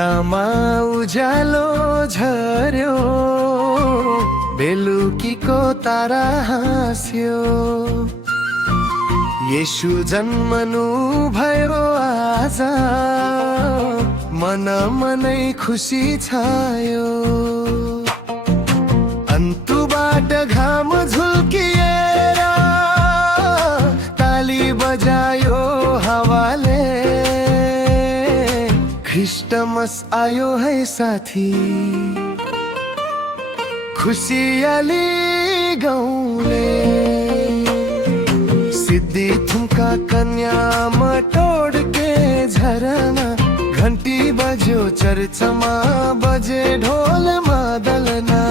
इलामा उज्यालो झर्यो, बेलुकीको तारा हाँस्यो। येशू जन्मनु भयो आज, मन मनै खुसी छायो। अन्तुबाट घाम झुल्किएर ताली बजायो हावाले। क्रिस्टमस आयो है साथी, खुसियाली गाउँले। सिद्धि थुम्का कन्या मटोड के झरना, घन्टी बज्यो चर्चमा बजे ढोल मादलना।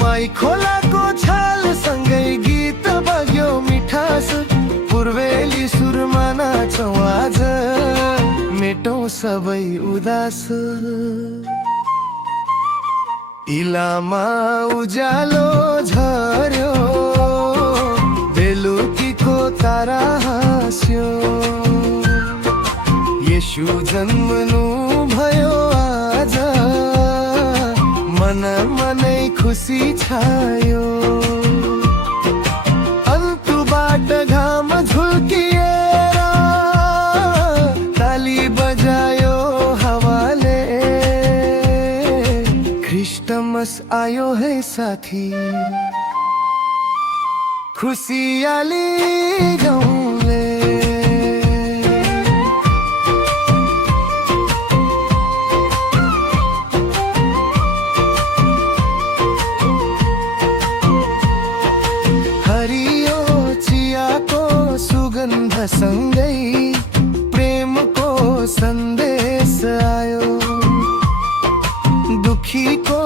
माई खोलाको छाल सँगै गीत बग्यो मिठास, पूर्वेली सुरमा नाचौँ आज, मेटौँ सबै उदास। इलामा उज्यालो झर्यो, बेलुकीको तारा हाँस्यो। येशू जन्मनु भयो आज, मन मनै खुसी छायो। अन्तुबाट घाम झुल्किएर ताली बजायो हावाले। क्रिस्टमस आयो है साथी, खुसियाली गाउँले। हरियो चियाको सुगन्ध सँगै प्रेमको सन्देश आयो। दुखीको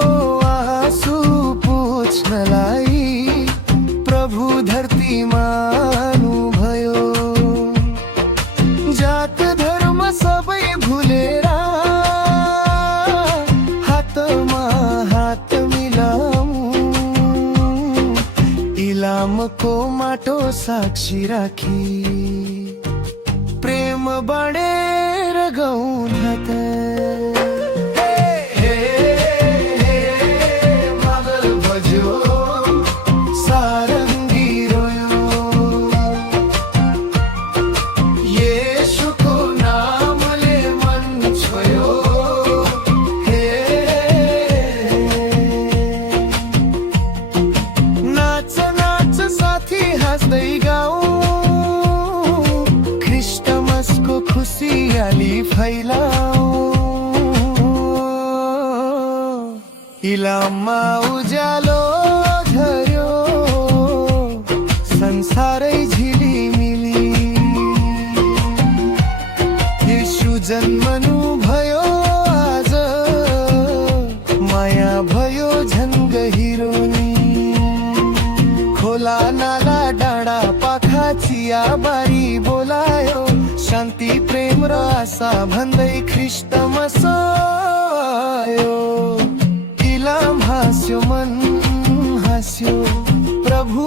आँसु पुछ्नलाई प्रभु धरतीमा आउनुभयो। जात धर्म सबै भुलेर हातमा हात मिलाऊ। इलामको माटो साक्षी राखी, प्रेम बढेर गाउँ त। क्रिस्टमसको खुसियाली फैलाऊ। इलाममा उज्यालो झर्यो, संसारै झिलिमिली। येशू जन्मनु भयो आज, माया भयो झन् गहिरो नि। खोला नाला डाँडा पाखा चियाबारी बोलायो, शान्ति प्रेम र आशा भन्दै क्रिस्टमस आयो। इलाम हाँस्यो मन हाँस्यो, प्रभु